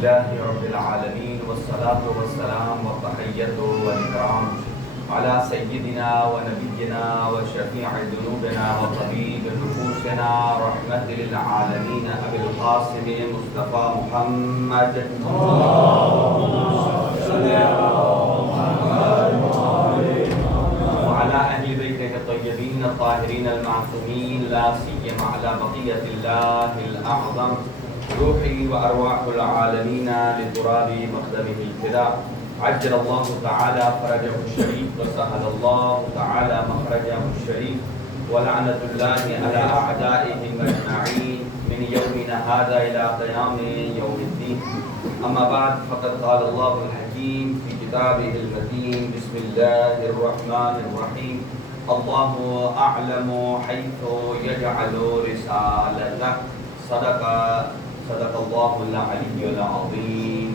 لله رب العالمين والصلاة والسلام والتحية والإكرام على سيدنا ونبينا وشفيع ذنوبنا وطبيب نفوسنا رحمة للعالمين أبي القاسم مصطفى محمد وعلى أهل بيته الطيبين الطاهرين المعصومين لا سيما على بقية الله الأعظم روحي وأرواح العالمين لتراب مقدمه الفداء عجل الله تعالى فرجه الشريف وسهل الله تعالى مخرجه الشريف ولعنة الله على أعدائهم أجمعين من يومنا هذا إلى قيام يوم الدين. أما بعد فقد قال الله الحكيم في كتابه المتين بسم الله الرحمن الرحيم الله أعلم حيث يجعل رسالته صدق الله العلي العظيم.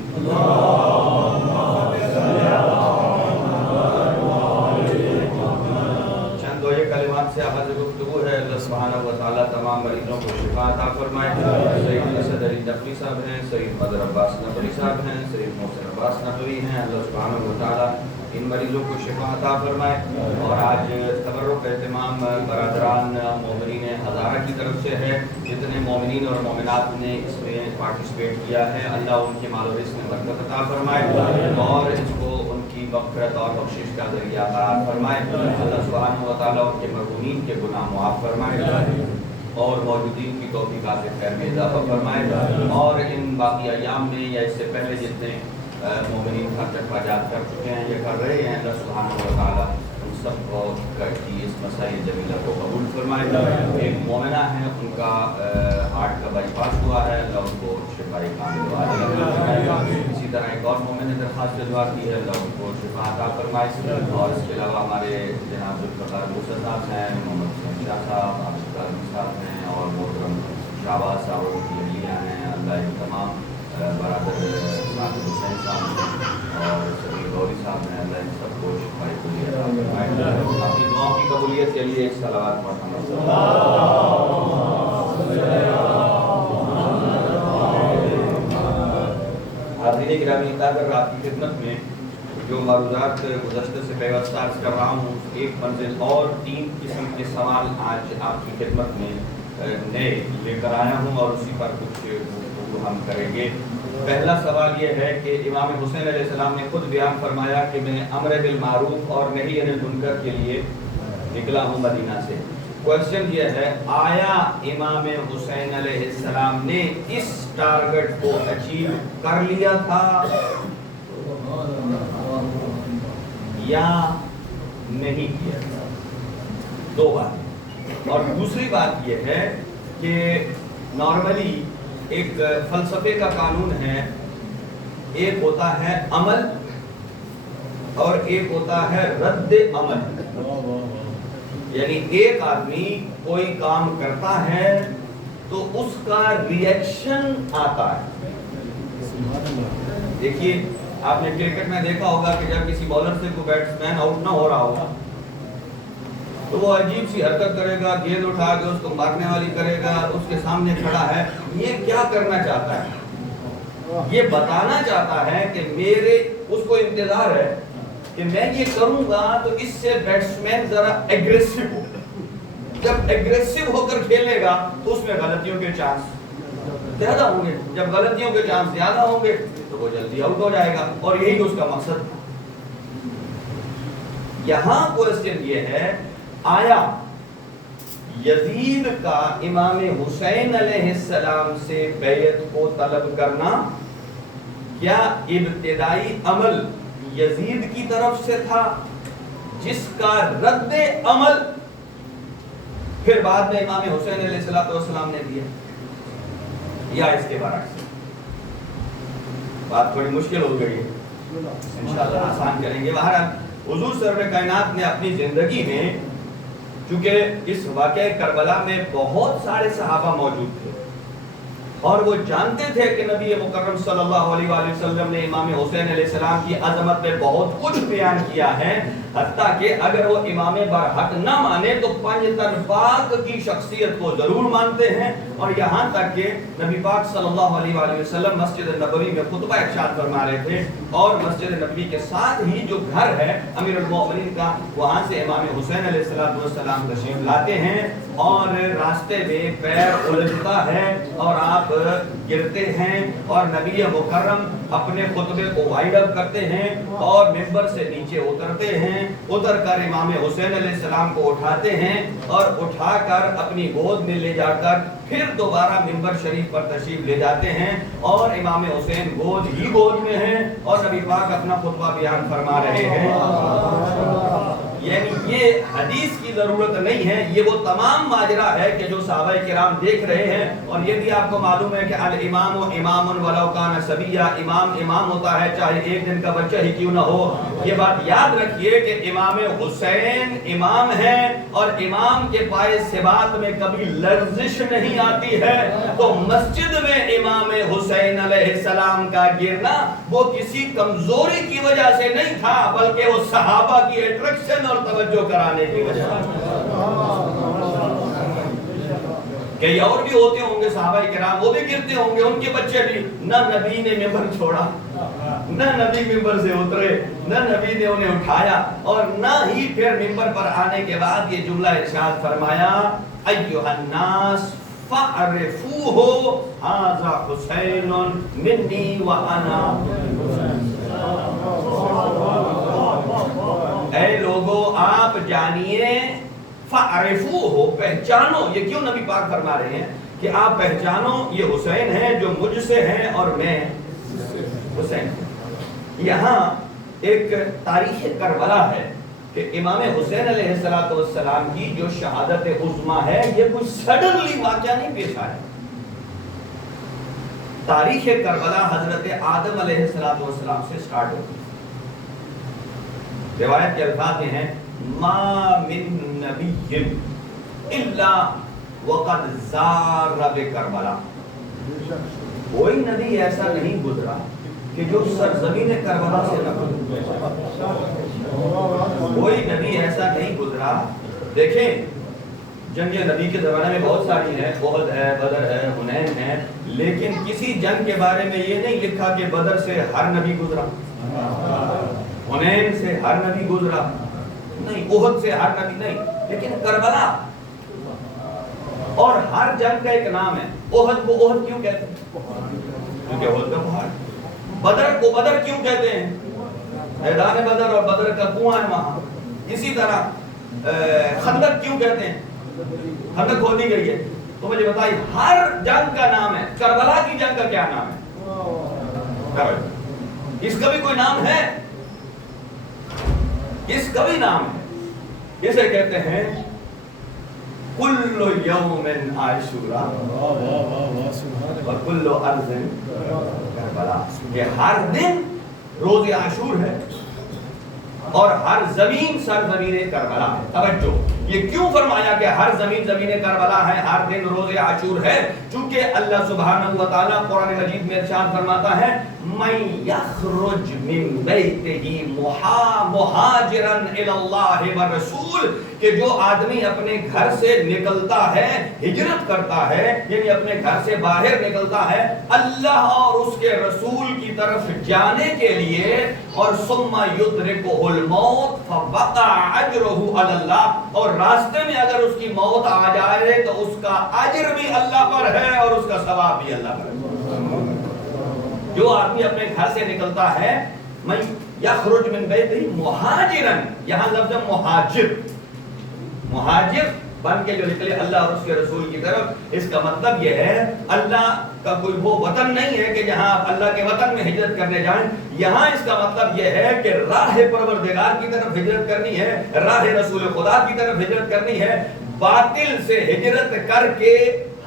چند دو یہ کلمات سے آغاز گفتگو ہے. اللہ سبحانہ و تعالیٰ تمام مریضوں کو شفا عطا فرمائے. سید اسد علی نقوی صاحب ہیں, سید مظہر عباس نقوی صاحب ہیں, سید محسن عباس نقوی ہیں. اللہ سبحانہ و تعالیٰ ان مریضوں کو شفا عطا فرمائے. اور آج تبرک کا اہتمام برادران مومنین ہزارہ کی طرف سے ہے. جتنے مومنین اور مومنات نے اس میں پارٹیسپیٹ کیا ہے اللہ ان کے مال و رزق میں برکت عطا فرمائے اور اس کو ان کی مغفرت اور بخشش کا ذریعہ قرار فرمائے. اللہ سبحانہ و تعالیٰ ان کے مرحومین کے گناہ معاف فرمائے اور موجودین کی توفیقات خیر میں اضافہ فرمائے. اور ان باقی ایام میں یا اس سے پہلے جتنے مومنین خاطر خواجات کر چکے ہیں یا کر رہے ہیں اللہ سبحانہ و تعالیٰ ان سب کو کی اس مسائل جمیلہ کو قبول فرمائے. ایک مومنہ ہے, ان کا ہارٹ کا بائی پاس ہوا ہے, اللہ ان کو شفائی کامل عاجل عطا فرمائے. اسی طرح ایک اور مومن نے درخواست دعا کی ہے, اللہ ان کو شفا عطا فرمائے. اور اس کے علاوہ ہمارے جناب ذوالفقار موسیٰ صاحب ہیں, محمد حسین شاہ صاحب, عابد کاظمی صاحب ہیں اور محترم شہباز صاحب اور کی اہلیہ ہیں. اللہ ان تمام برادر سعد حسین صاحب اور سبیر غوری صاحب ہیں, اللہ ان سب کو شفائی کلیہ عطا فرمائے. اپنی دعاؤں کی قبولیت کے لیے ایک صلوات محمد صلی اللہ علیہ وسلم. حاضرین گرامی, اگر آپ کی خدمت میں جو معروضات گزشتہ سے پیوستہ عرض کر رہا ہوں, ایک منزل اور 3 قسم کے سوال آج آپ کی خدمت میں نئے لے کر آیا ہوں اور اسی پر کچھ گفتگو ہم کریں گے. پہلا سوال یہ ہے کہ امام حسین علیہ السلام نے خود بیان فرمایا کہ میں امر بالمعروف اور نہی عن المنکر کے لیے نکلا ہوں مدینہ سے. کوشچن یہ ہے, آیا امام حسین علیہ السلام نے اس ٹارگٹ کو اچیو کر لیا تھا یا نہیں کیا تھا؟ 2 بات. اور دوسری بات یہ ہے کہ نارملی ایک فلسفے کا قانون ہے, ایک ہوتا ہے عمل اور ایک ہوتا ہے رد عمل. یعنی ایک آدمی کوئی کام کرتا ہے تو اس کا ریئیکشن آتا ہے. دیکھیے, آپ نے کرکٹ میں دیکھا ہوگا کہ جب کسی بالر سے کوئی بیٹسمین آؤٹ نہ ہو رہا ہوگا تو وہ عجیب سی حرکت کرے گا, گیند اٹھا کے اس کو مارنے والی کرے گا. اس کے سامنے کھڑا ہے, یہ کیا کرنا چاہتا ہے؟ یہ بتانا چاہتا ہے کہ میرے اس کو انتظار ہے کہ میں یہ کروں گا تو اس سے بیٹسمین ذرا ایگریسو ہو. جب ایگریسو ہو کر کھیلے گا تو اس میں غلطیوں کے چانس زیادہ ہوں گے. جب غلطیوں کے چانس زیادہ ہوں گے تو وہ جلدی آؤٹ ہو جائے گا, اور یہی اس کا مقصد تھا. یہاں کوشچن یہ ہے, آیا یزید کا امام حسین علیہ السلام سے بیعت کو طلب کرنا کیا ابتدائی عمل یزید کی طرف سے تھا جس کا رد عمل پھر بعد میں امام حسین علیہ السلام نے دیا, یا اس کے برعکس؟ بات تھوڑی مشکل ہو گئی ہے, انشاءاللہ آسان کریں گے. بہرحال حضور سرور کائنات نے اپنی زندگی میں, چونکہ اس واقعہ کربلا میں بہت سارے صحابہ موجود تھے اور وہ جانتے تھے کہ نبی مکرم صلی اللہ علیہ وآلہ وسلم نے امام حسین علیہ السلام کی عظمت میں بہت کچھ بیان کیا ہے، حتیٰ کہ اگر وہ امام برحق نہ مانے تو پنجتن پاک کی شخصیت کو ضرور مانتے ہیں۔ اور یہاں تک کہ نبی پاک صلی اللہ علیہ وآلہ وسلم مسجد نبوی میں خطبہ ارشاد فرما رہے تھے، اور مسجد نبوی کے ساتھ ہی جو گھر ہے امیر المومنین کا، وہاں سے امام حسین علیہ السلام تشریف لاتے ہیں، اور راستے میں پیر الجھتا ہے اور آپ گرتے ہیں، اور نبی مکرم اپنے خطبے کو وائڈ اپ کرتے ہیں اور ممبر سے نیچے اترتے ہیں، اتر کر امام حسین علیہ السلام کو اٹھاتے ہیں، اور اٹھا کر اپنی گود میں لے جا کر پھر دوبارہ ممبر شریف پر تشریف لے جاتے ہیں، اور امام حسین گود میں ہیں اور نبی پاک اپنا خطبہ بیان فرما رہے ہیں۔ یعنی یہ حدیث کی ضرورت نہیں ہے، یہ وہ تمام ماجرا ہے کہ جو صحابہ کرام دیکھ رہے ہیں۔ اور یہ بھی آپ کو معلوم ہے کہ الامام امام ولو کان صبیا، امام ہوتا ہے چاہے ایک دن کا بچہ ہی کیوں نہ ہو۔ یہ بات یاد رکھیے کہ امام حسین امام ہے، اور امام کے پائے ثبات میں کبھی لرزش نہیں آتی ہے۔ تو مسجد میں امام حسین علیہ السلام کا گرنا وہ کسی کمزوری کی وجہ سے نہیں تھا، بلکہ وہ صحابہ کی اٹریکشن اور توجہ کرانے کی وجہ کئی اور بھی ہوتے ہوں گے صحابہ کرام، وہ بھی گرتے ہوں گے، ان کے بچے بھی۔ نہ نبی نے ممبر چھوڑا، نہ نبی ممبر سے اترے، نہ نبی نے انہیں اٹھایا، اور نہ ہی پھر ممبر پر آنے کے بعد یہ جملہ ارشاد فرمایا، ایھا الناس فاعرفوہ ھذا حسین منی وانا۔ اے لوگو آپ جانیے، فَعَرِفُوهُ پہچانو۔ یہ کیوں نبی پاک فرما رہے ہیں کہ آپ پہچانو یہ حسین ہیں جو مجھ سے ہیں اور میں حسین۔ یہاں ایک تاریخ کربلا ہے کہ امام حسین علیہ السلام کی جو شہادت عظمیٰ ہے، یہ کوئی سڈنلی واقعہ نہیں پیش آیا۔ تاریخ کربلا حضرت آدم علیہ السلام سے سٹارٹ ہوتی ہے۔ روایت کے الفاظ یہ ہیں، ما من نبی الا وقد زار بکربلا۔ کوئی نبی ایسا نہیں گزرا کہ جو سرزمین کربلا سے نہ گزرا۔ کوئی نبی ایسا نہیں گزرا۔ دیکھیں جنگ نبی کے زمانے میں بہت ساری ہیں، احد ہے، بدر ہے، حنین ہے، لیکن کسی جنگ کے بارے میں یہ نہیں لکھا کہ بدر سے ہر نبی گزرا، حنین سے ہر نبی گزرا، نہیں، احد سے ہر نبی نہیں، لیکن کربلا اور ہر جنگ کا ایک نام ہے۔ احد کو احد کیوں کہتے ہیں؟ کیونکہ احد کا پہاڑ۔ بدر کو بدر کیوں کہتے ہیں؟ میدان بدر اور بدر کا کنواں ہے وہاں۔ اسی طرح خندق کیوں کہتے ہیں؟ خندق کھودی گئی ہے۔ تو مجھے بتائیے ہر جنگ کا نام ہے، کربلا کی جنگ کا کیا نام ہے؟ اس کا بھی کوئی نام ہے؟ اس کا بھی نام ہے، اسے کہتے ہیں کل یوم عاشورا وکل ارض کربلا۔ یہ ہر دن روز عاشور ہے اور ہر زمین سرزمین کربلا ہے۔ توجہ، یہ کیوں فرمایا کہ ہر زمین زمین کربلا ہے، ہر دن روز عاشور ہے؟ چونکہ اللہ سبحانہ و تعالیٰ قرآن مجید میں ارشاد فرماتا ہے، من یخرج من بیتہ مہاجرا الی اللہ والرسول، کہ جو آدمی اپنے گھر سے نکلتا ہے، ہجرت کرتا ہے، یعنی اپنے گھر سے باہر نکلتا ہے اللہ اور اس کے رسول کی طرف جانے کے لیے، اور ثم یدرکہ الموت فوقع اجرہ علی اللہ، اور راستے میں اگر اس کی موت آ جائے تو اس کا اجر بھی اللہ پر ہے اور اس کا ثواب بھی اللہ پر ہے۔ جو آدمی اپنے گھر سے نکلتا ہے، من یخرج من بیتہ مہاجرا، یہاں لفظ مہاجر، مہاجر بن کے جو نکلے اللہ اور اس کے رسول کی طرف، اس کا مطلب یہ ہے اللہ کا کوئی وہ وطن نہیں ہے کہ جہاں آپ اللہ کے وطن میں ہجرت کرنے جائیں۔ یہااں اس کا مطلب یہ ہے کہ راہ پروردگار کی طرف ہجرت کرنی ہے، راہ رسول خدا کی طرف ہجرت کرنی ہے، باطل سے ہجرت کر کے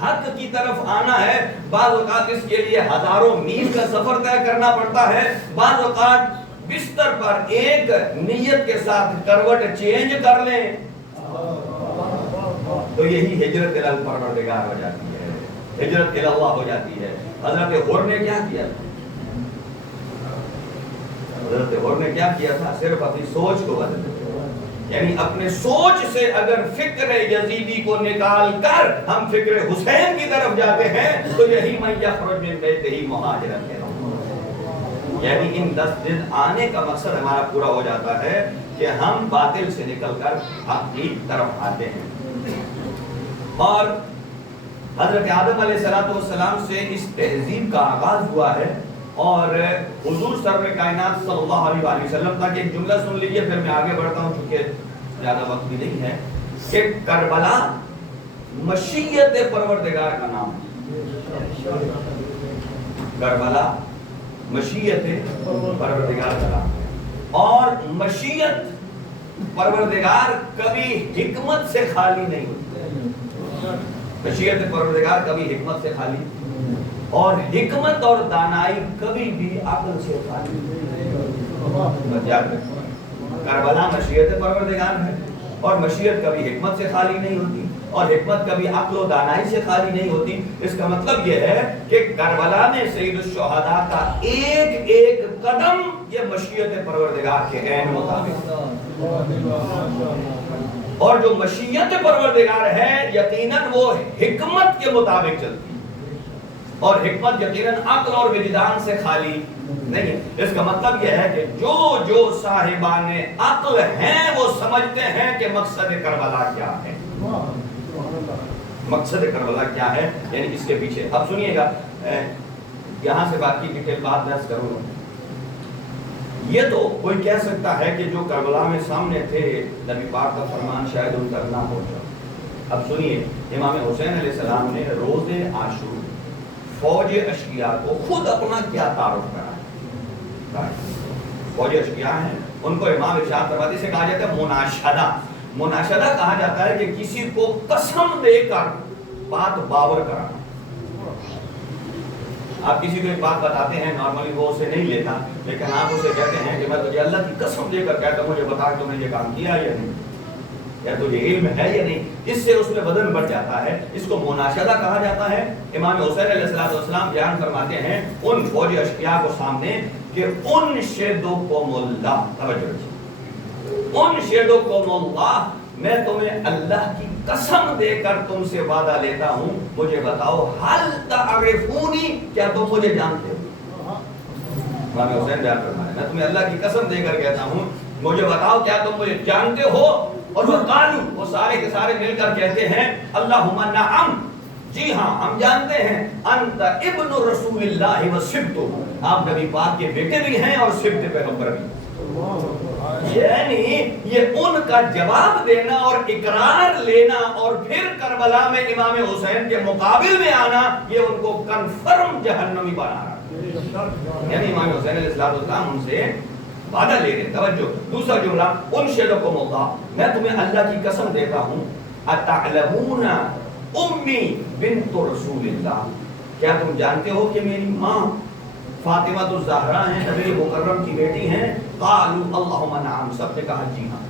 حق کی طرف آنا ہے۔ بعض اوقات اس کے لیے ہزاروں میل کا سفر طے کرنا پڑتا ہے، بعض اوقات بستر پر ایک نیت کے ساتھ کروٹ چینج کر لیں تو یہی ہجرت الپروردگار ہو جاتی ہے۔ ہجرت الی اللہ ہو جاتی ہے۔ حضرت حر نے کیا کیا تھا؟ حضرت حر نے کیا کیا تھا؟ صرف اپنی سوچ کو بدل دیا، یعنی اپنے سوچ سے اگر فکر یزیدی کو نکال کر ہم فکر حسین کی طرف جاتے ہیں تو یہی من یخرج من بیتہ مہاجرا الی اللہ، یعنی ان 10 دن آنے کا مقصد ہمارا پورا ہو جاتا ہے کہ ہم باطل سے نکل کر حق کی طرف آتے ہیں۔ اور حضرت آدم علیہ السلام سے اس تہذیب کا آغاز ہوا ہے، اور حضور سرور کائنات صلی اللہ علیہ وآلہ وسلم تک ایک جملہ سن لیجئے، پھر میں آگے بڑھتا ہوں چونکہ زیادہ وقت بھی نہیں ہے، کہ کربلا مشیت پروردگار کا نام ہے۔ کربلا مشیت پروردگار کا نام ہے، اور مشیت پروردگار کبھی حکمت سے خالی نہیں ہوتی۔ مشیت پروردگار کبھی حکمت سے خالی، اور حکمت اور دانائی کبھی بھی عقل سے خالی نہیں۔ یاد رکھیں، کربلا مشیت پروردگار ہے، اور مشیت کبھی حکمت سے خالی نہیں ہوتی، اور حکمت کبھی عقل و دانائی سے خالی نہیں ہوتی۔ اس کا مطلب یہ ہے کہ کربلا میں سید الشہداء کا ایک ایک قدم یہ مشیت پروردگار کے عین مطابق، اور جو مشیت پروردگار ہے یقیناً وہ حکمت کے مطابق چلتی ہے، اور حکمت یقیناً عقل اور وجدان سے خالی نہیں۔ اس کا مطلب یہ ہے کہ جو صاحبان عقل ہیں وہ سمجھتے ہیں کہ مقصد کربلا کیا ہے، مقصد کربلا کیا ہے، یعنی اس کے پیچھے۔ اب سنیے گا، یہاں سے باقی ڈیٹیل بات درس کروں گا۔ یہ تو کوئی کہہ سکتا ہے کہ جو کربلا میں سامنے تھے نبی پاک کا فرمان شاید ان تک نہ پہنچا۔ اب سنیے، امام حسین علیہ السلام نے روز عاشور فوج اشقیاء کو خود اپنا کیا تعارف کرا ہے۔ فوج اشقیاء ہیں، ان کو امام ارشاد فرماتے ہیں، اسے کہا جاتا ہے مناشدہ۔ مناشدہ کہا جاتا ہے کہ کسی کو قسم دے کر بات باور کرانا۔ آپ کسی کو ایک بات بتاتے ہیں، نارملی وہ اسے نہیں لیتا، لیکن آپ اسے کہتے ہیں کہ میں تجھے اللہ کی قسم دے کر کہتا ہوں مجھے بتا کہ تم نے یہ کام کیا یا نہیں، یا تجھے علم ہے یا نہیں، اس سے اس میں وزن بڑھ جاتا ہے۔ اس کو مناشدہ کہا جاتا ہے۔ امام حسین علیہ السلام بیان فرماتے ہیں ان فوج اشقیاء کو سامنے کہ انشدکم اللہ، توجہ رکھیے، انشدکم اللہ، میں تمہیں اللہ کی قسم دے کر تم سے وعدہ لیتا ہوں، مجھے بتاؤ حل تعرفونی، کیا تم مجھے جانتے ہو؟ امام حسین بیان فرماتے ہیں میں تمہیں اللہ کی قسم دے کر کہتا ہوں، مجھے بتاؤ کیا تم مجھے جانتے ہو؟ اور وہ قالو، وہ سارے کے سارے مل کر کہتے ہیں اللہم نعم، جی ہاں ہم جانتے ہیں، انت ابن رسول اللہ و صبت، آپ نبی پاک کے بیٹے بھی ہیں اور صبت پیغمبر بھی۔ یعنی یہ ان کا جواب دینا اور اقرار لینا اور پھر کربلا میں امام حسین کے مقابل میں آنا، یہ ان کو کنفرم جہنمی بنا رہا، یعنی امام حسین علیہ السلام ان سے وعدہ لے رہے۔ توجہ، دوسرا جملہ انشدکم اللہ، میں تمہیں اللہ کی قسم دیتا ہوں، اتعلمون امی بنت رسول اللہ، کیا تم جانتے ہو کہ میری ماں فاطمہ الزہرا ہیں، نبی مکرم کی بیٹی ہیں؟ قالوا اللہم نعم، سب نے کہا جی ہاں۔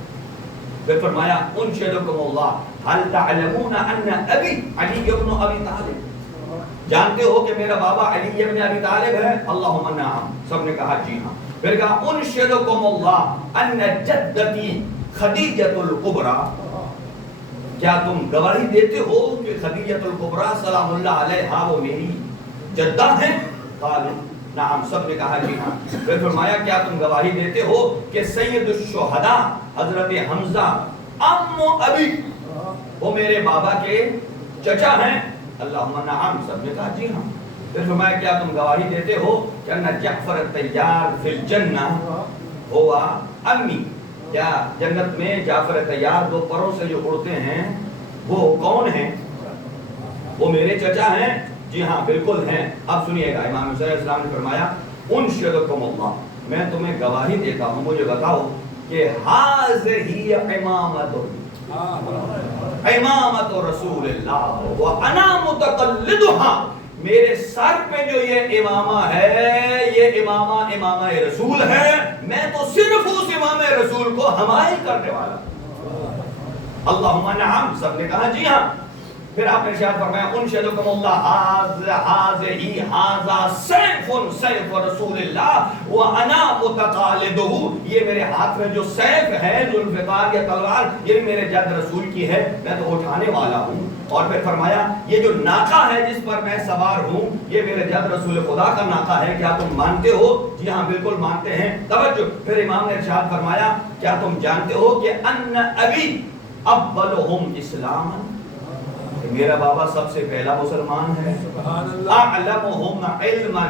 پھر فرمایا انشدکم اللہ هل تعلمون ان ابی علی ابن ابی طالب، جانتے ہو کہ میرا بابا علی ابن ابی طالب ہے؟ اللہم نعم، سب نے کہا جی ہاں۔ پھر کہا انشدکم اللہ ان جدتی خدیجۃ الکبریٰ، کیا تم گواہی دیتے ہو کہ خدیجۃ الکبریٰ سلام اللہ علیہا وہ میری جدہ ہیں؟ قالوا نعم، سب نے کہا جی ہاں۔ پھر فرمایا کیا تم گواہی دیتے ہو کہ سید الشہداء حضرت حمزہ ام ابی وہ میرے بابا کے چچا ہیں؟ اللہم نعم، سب نے کہا جی ہاں۔ پھر فرمایا کیا تم گواہی دیتے ہو کہ ان جعفر الطیار فی الجنہ ہوا امی، کیا جنت میں جعفر طیار دو پروں سے جو اڑتے ہیں وہ کون ہیں؟ وہ میرے چچا ہیں؟ جی ہاں بالکل ہیں۔ اب سنیے گا، امام حسین علیہ السلام نے فرمایا انشدکم اللہ، میں تمہیں گواہی دیتا ہوں، مجھے بتاؤ کہ ھذہ امامۃ امامۃ رسول اللہ وانا متقلدھا، میرے سر پہ جو یہ امامہ ہے یہ امامہ رسول ہے، میں تو صرف اس امام رسول کو حمایت کرنے والا۔ اللہم نعم، سب نے کہا جی ہاں۔ پھر آپ نے ارشاد فرمایا انشدکم اللہ ھذہ سیف سیف رسول اللہ وانا متقالدہ، یہ میرے ہاتھ میں جو سیف ہے، ذوالفقار یا تلوار، یہ میرے جد رسول کی ہے، میں تو اٹھانے والا ہوں۔ اور پھر فرمایا یہ جو ناقہ ہے جس پر میں سوار ہوں، یہ میرے جد رسول خدا کا ناقہ ہے، کیا تم مانتے ہو؟ جی ہاں بالکل مانتے ہیں۔ توجہ، پھر امام نے ارشاد فرمایا کیا تم جانتے ہو کہ ان ابی اولہم اسلاما، میرا بابا سب سے پہلا مسلمان ہے، اعلمہم علما،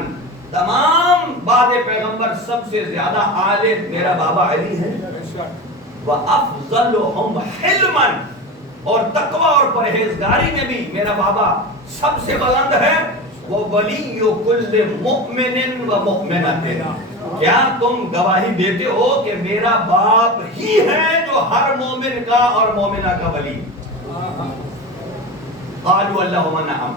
تمام بعد پیغمبر سب سے زیادہ عالم میرا بابا علی ہے، وافضلہم حلما، اور تقوی اور پرہیزگاری میں بھی میرا بابا سب سے بلند ہے، وولی کل مؤمن و مؤمنۃ، کیا تم گواہی دیتے ہو کہ میرا باپ ہی ہے جو ہر مومن کا اور مومنہ کا ولی؟ قالوا اللہم نعم،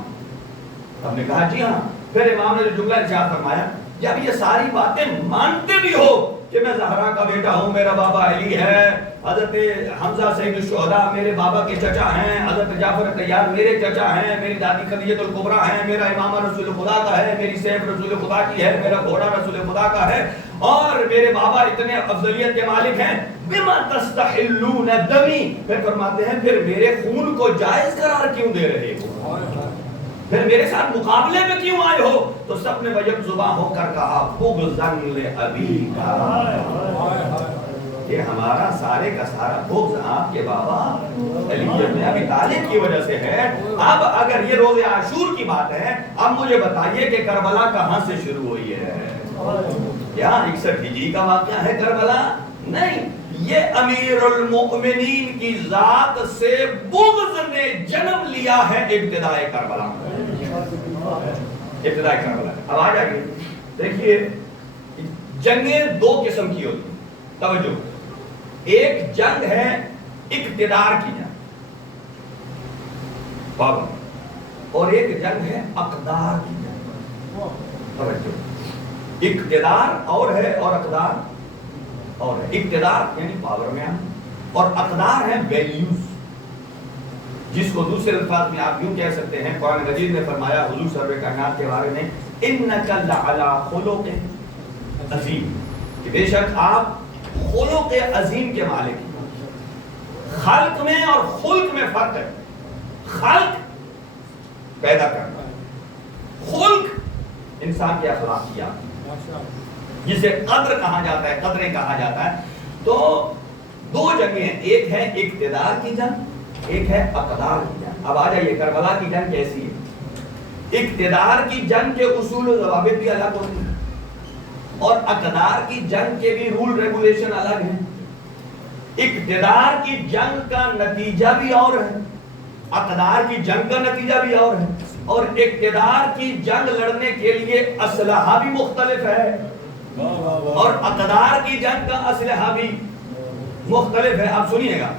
ہم نے کہا جی ہاں۔ پھر امام نے جو جملہ ارشاد فرمایا جب یہ ساری باتیں مانتے بھی ہو کہ میں زہرا کا بیٹا ہوں، میرا بابا علی ہے، حضرت حمزہ سید الشہداء میرے بابا کے چچا ہیں، حضرت جعفر طیار میرے چچا ہیں، میری دادی خدیجہ الکبریٰ ہیں، میرا امامہ رسول خدا کا ہے، میری سیف رسول خدا کی ہے، میرا گھوڑا رسول خدا کا ہے، اور میرے بابا اتنے افضلیت کے مالک ہیں، بما تستحلون دمی، پھر فرماتے ہیں پھر میرے خون کو جائز قرار کیوں دے رہے ہو، پھر میرے ساتھ مقابلے میں کیوں آئے ہو؟ تو سب نے بیک زباں ہو کر کہا بغضاً لأبیک، کہ ہمارا سارے کا سارا بغض آپ کے بابا علی بن ابی طالب کی وجہ سے ہے۔ اب اگر یہ روز عاشور کی بات ہے، اب مجھے بتائیے کہ کربلا کہاں سے شروع ہوئی ہے؟ کیا 61 ہجری کا واقعہ ہے کربلا؟ نہیں، یہ امیر المؤمنین کی ذات سے بغض نے جنم لیا ہے ابتدائے کربلا۔ ابتدائے کربلا اب آ جائیے، دیکھیے جنگیں دو قسم کی ہوتی ہیں، توجہ، ایک جنگ ہے اقتدار کی جنگ، پاور، اور ایک جنگ ہے اقدار کی جنگ، توجہ، اقتدار اور ہے اور اقدار اور ہے۔ اقتدار یعنی پاور میں آنا، اور اقدار ہے ویلیوز، جس کو دوسرے الفاظ میں آپ یوں کہہ سکتے ہیں، قرآن مجید نے فرمایا حضور سرور کائنات کے بارے میں انک لعلی خلق عظیم، کہ بے شک آپ خلق عظیم کے مالک ہیں۔ خلق میں اور خلق میں فرق ہے، خلق پیدا کرنا، خلق انسان کے اخلاقیات، جسے قدر کہا جاتا ہے، قدریں کہا جاتا ہے۔ تو دو جنگیں ہیں، ایک ہے اقتدار کی جنگ، ایک ہے اقدار کی جنگ۔ اب آ جائیے کربلا کی جنگ کیسی ہے؟ اقتدار کی جنگ کے اصول و ضوابط بھی الگ ہوتے ہیں، اور اقدار کی جنگ کے بھی رول ریگولیشن الگ ہیں۔ اقتدار کی جنگ کا نتیجہ بھی اور ہے، اقدار کی جنگ کا نتیجہ بھی اور ہے، اور اقتدار کی جنگ لڑنے کے لیے اسلحہ بھی مختلف ہے، اور اقدار کی جنگ کا اسلحہ بھی مختلف ہے۔ اب سنیے گا،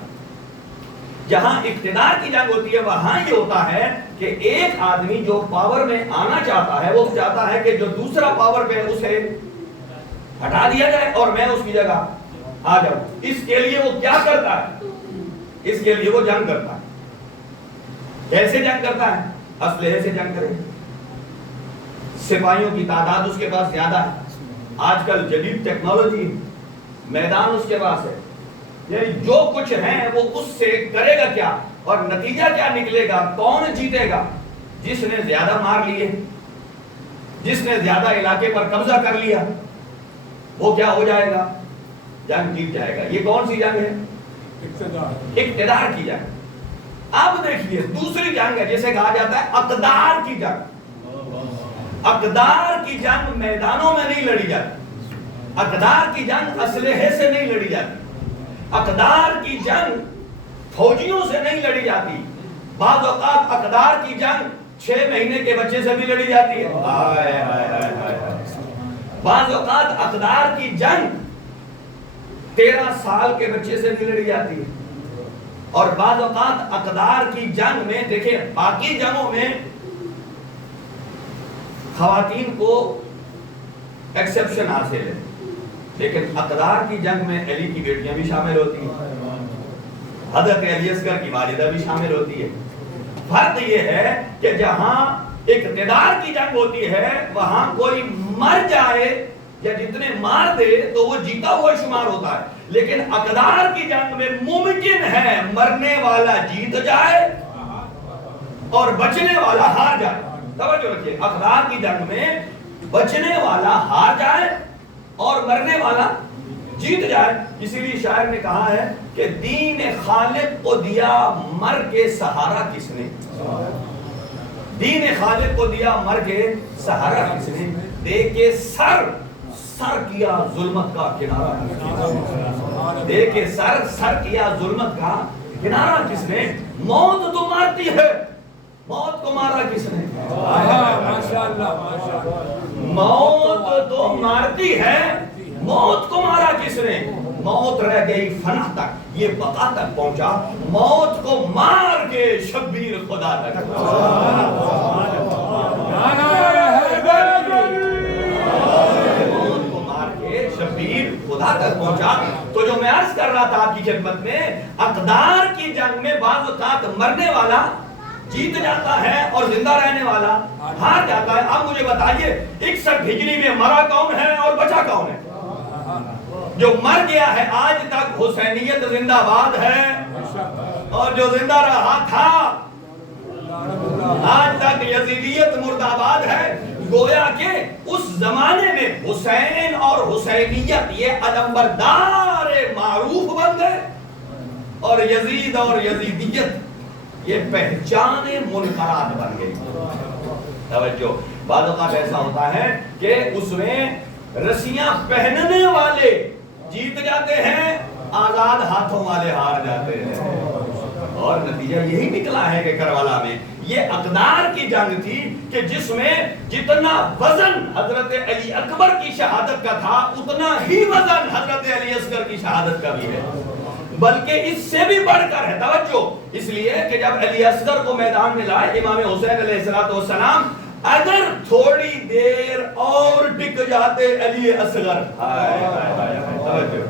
جہاں اقتدار کی جنگ ہوتی ہے وہاں یہ ہوتا ہے کہ ایک آدمی جو پاور میں آنا چاہتا ہے، وہ چاہتا ہے کہ جو دوسرا پاور پہ اسے ہٹا دیا جائے اور میں اس کی جگہ آ جاؤں۔ اس کے لیے وہ کیا کرتا ہے؟ اس کے لیے وہ جنگ کرتا ہے۔ کیسے جنگ کرتا ہے؟ اسلحے سے جنگ کرے، سپاہیوں کی تعداد اس کے پاس زیادہ ہے، آج کل جدید ٹیکنالوجی، میدان اس کے پاس ہے، یعنی جو کچھ ہے وہ اس سے کرے گا کیا، اور نتیجہ کیا نکلے گا؟ کون جیتے گا؟ جس نے زیادہ مار لیے، جس نے زیادہ علاقے پر قبضہ کر لیا، وہ کیا ہو جائے گا؟ جنگ جیت جائے گا۔ یہ کون سی جنگ ہے؟ اقتدار کی جنگ۔ اب دیکھیے دوسری جنگ ہے جسے کہا جاتا ہے اقدار کی جنگ۔ اقدار کی جنگ میدانوں میں نہیں لڑی جاتی، اقدار کی جنگ اسلحے سے نہیں لڑی جاتی، اقدار کی جنگ فوجیوں سے نہیں لڑی جاتی، بعض اوقات اقدار کی جنگ 6 مہینے کے بچے سے بھی لڑی جاتی ہے، بعض اوقات اقدار کی جنگ 13 سال کے بچے سے بھی لڑی جاتی ہے، اور بعض اوقات اقدار کی جنگ میں دیکھیں باقی جنگوں میں خواتین کو ایکسیپشن حاصل ہے، لیکن اقدار کی جنگ میں علی کی بیٹیاں بھی شامل ہوتی ہیں، حضرت علی اصغر کی والدہ بھی شامل ہوتی ہے، فرق یہ ہے کہ جہاں اقتدار کی جنگ ہوتی ہے وہاں کوئی مر جائے یا جتنے مار دے تو وہ جیتا ہوا شمار ہوتا ہے، لیکن اقدار کی جنگ میں ممکن ہے مرنے والا جیت جائے اور بچنے والا ہار جائے۔ توجہ رکھیے، اقدار کی جنگ میں بچنے والا ہار جائے اور مرنے والا جیت جائے۔ اسی لیے شاعر نے کہا ہے کہ دین خالق کو دیا مر کے سہارا کس نے، دین خالق کو دیا مر کے سہارا کس نے، دے کے سر کیا ظلمت کا کنارہ، دے کے سر کیا ظلمت کا کنارہ کس نے، موت تو مارتی ہے، موت کو مارا کس نے، موت تو مارتی ہے، موت کو مارا کس نے، موت رہ گئی فنا تک، یہ بقا تک پہنچا، موت کو مار کے شبیر خدا تک، خدا تک پہنچا۔ تو جو میں عرض کر رہا تھا آپ کی خدمت میں، اقدار کی جنگ میں بعض اوقات مرنے والا جیت جاتا ہے اور زندہ رہنے والا ہار جاتا ہے۔ اب مجھے بتائیے 61 ہجری میں مرا کون ہے اور بچا کون ہے؟ جو مر گیا ہے آج تک حسینیت زندہ باد ہے، اور جو زندہ رہا تھا آج تک یزیدیت مرد آباد ہے۔ گویا کہ اس زمانے میں حسین اور حسینیت یہ علمبردار معروف بن گئے، اور یزید اور یزیدیت یہ پہچان منفرد بن گئی۔ توجہ، بعض اوقات ایسا ہوتا ہے کہ اس میں رسیاں پہننے والے جیت جاتے ہیں، آزاد ہاتھوں والے ہار جاتے ہیں، اور نتیجہ یہی نکلا ہے کہ کربلا میں یہ اقدار کی جنگ تھی کہ جس میں جتنا وزن حضرت علی اکبر کی شہادت کا تھا اتنا ہی وزن حضرت علی اصغر کی شہادت کا بھی ہے، بلکہ اس سے بھی بڑھ کر ہے۔ توجہ، اس لیے کہ جب علی اصغر کو میدان میں لائے امام حسین علیہ السلام، اگر تھوڑی دیر اور ٹک جاتے علی اصغر، توجہ،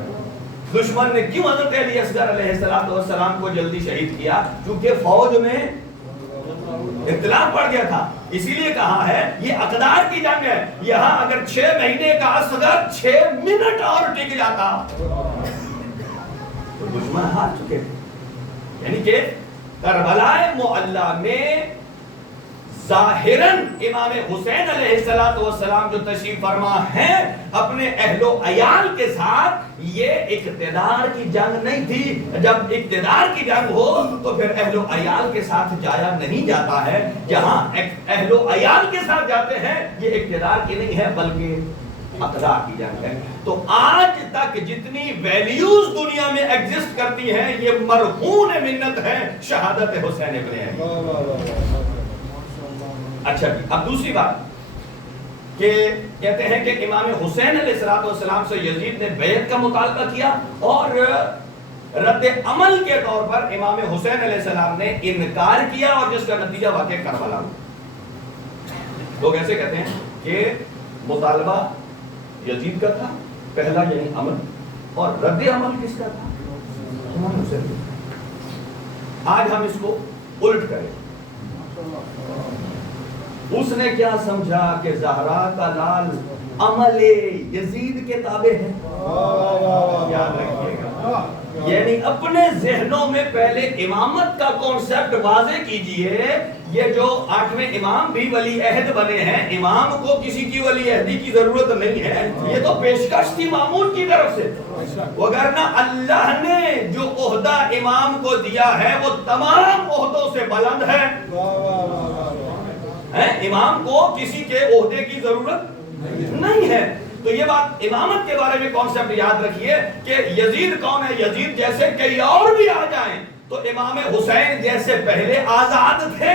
دشمن نے کیوں حضرت علی اصغر علیہ السلام کو جلدی شہید کیا؟ کیونکہ فوج میں اختلاف پڑ گیا تھا، اسی لیے کہا ہے یہ اقدار کی جنگ ہے۔ یہاں اگر 6 مہینے کا اصغر 6 منٹ اور ٹک جاتا تو دشمن ہار چکے تھے۔ یعنی کہ کربلا معلی میں ظاہراً امام حسین علیہ السلام جو تشریف فرما ہیں اپنے اہل و عیال کے ساتھ، یہ اقتدار کی جنگ نہیں تھی۔ جب اقتدار کی جنگ ہو تو پھر اہل و عیال کے ساتھ جایا نہیں جاتا ہے، جہاں اہل و عیال کے ساتھ جاتے ہیں یہ اقتدار کی نہیں ہے بلکہ اقدار کی جنگ ہے۔ تو آج تک جتنی ویلیوز دنیا میں ایگزسٹ کرتی ہیں یہ مرہون منت ہے شہادت حسین ابن علی۔ اچھا، اب دوسری بات کہ کہتے ہیں کہ امام حسین علیہ السلام سے یزید نے بیعت کا مطالبہ کیا، اور رد عمل کے طور پر امام حسین علیہ السلام نے انکار کیا، اور جس کا نتیجہ واقع کربلا ہوا۔ لوگ ایسے کہتے ہیں کہ مطالبہ یزید کا تھا پہلا، یعنی عمل، اور رد عمل کس کا تھا؟ امام حسین۔ آج ہم اس کو الٹ کریں، اس نے کیا سمجھا کہ زہرا کا لال عمل یزید کے تابع ہے؟ یاد رکھیے گا، یعنی اپنے ذہنوں میں پہلے امامت کا کانسیپٹ واضح کیجئے۔ یہ جو 8ویں امام بھی ولی عہد بنے ہیں، امام کو کسی کی ولی عہدی کی ضرورت نہیں ہے، یہ تو پیشکش تھی مامون کی طرف سے، وگرنہ اللہ نے جو عہدہ امام کو دیا ہے وہ تمام عہدوں سے بلند ہے۔ امام کو کسی کے عہدے کی ضرورت نہیں ہے۔ تو یہ بات امامت کے بارے میں کانسیپٹ یاد رکھیے کہ یزید کون ہے؟ یزید جیسے کئی اور بھی آ جائیں تو امام حسین جیسے پہلے آزاد تھے،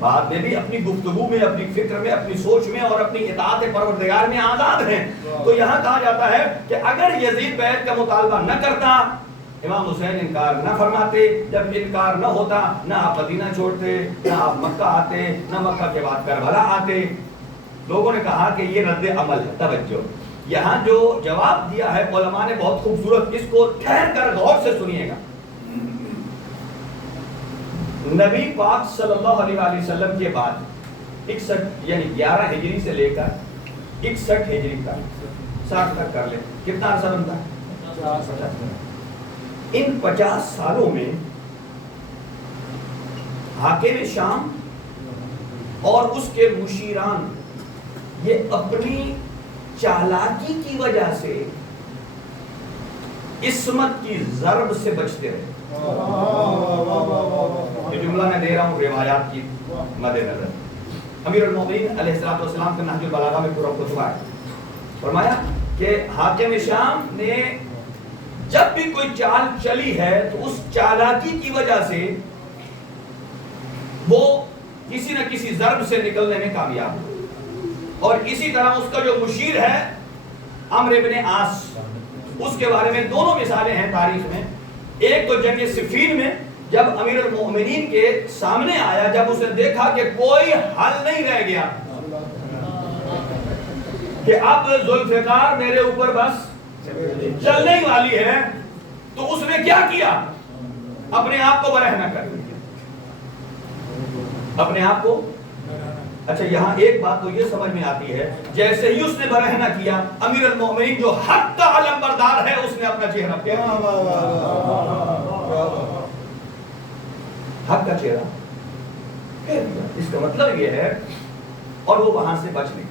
بعد میں بھی اپنی گفتگو میں، اپنی فکر میں، اپنی سوچ میں اور اپنی اطاعت پروردگار میں آزاد ہیں۔ تو یہاں کہا جاتا ہے کہ اگر یزید بیعت کا مطالبہ نہ کرتا، امام حسین انکار نہ فرماتے، جب انکار نہ ہوتا نہ آپ مدینہ چھوڑتے، نہ آپ مکہ آتے، نہ مکہ کے بعد کربلا آتے۔ لوگوں نے کہا کہ یہ رد عمل ہے۔ توجہ، یہاں جو جواب دیا ہے علماء نے بہت خوبصورت، اس کو ٹھہر کر غور سے سنیے گا۔ نبی پاک صلی اللہ علیہ وآلہ وسلم کے بعد 61 یعنی 11 ہجری سے لے کر 61 ہجری تک 60 تک کر لیں کتنا عرصہ بنتا ہے؟ ان 50 سالوں میں حاکم شام اور اس کے مشیران یہ اپنی چالاکی کی وجہ سے عصمت کی ضرب سے بچتے رہے. یہ جملہ میں دے رہا ہوں روایات کی مد نظر. امیر المومنین علیہ السلام کا نہج البلاغہ میں پورا خطبہ ہے. فرمایا کہ حاکم شام نے جب بھی کوئی چال چلی ہے تو اس چالاکی کی وجہ سے وہ کسی نہ کسی ضرب سے نکلنے میں کامیاب ہو. اور اسی طرح اس کا جو مشیر ہے عمرو بن عاص، اس کے بارے میں دونوں مثالیں ہیں تاریخ میں. ایک تو جنگ صفین میں جب امیر المومنین کے سامنے آیا، جب اس نے دیکھا کہ کوئی حل نہیں رہ گیا کہ اب ذوالفقار میرے اوپر بس چلنے ہی والی ہے، تو اس نے کیا کیا؟ اپنے آپ کو برہنہ کر دیا. اپنے آپ کو اچھا یہاں ایک بات تو یہ سمجھ میں آتی ہے، جیسے ہی اس نے برہنہ کیا، امیر المومنین جو حق کا علم بردار ہے اس نے اپنا چہرہ پھیر دیا. حق کا چہرہ پھیر دیا. اس کا مطلب یہ ہے، اور وہ وہاں سے بچ نہیں.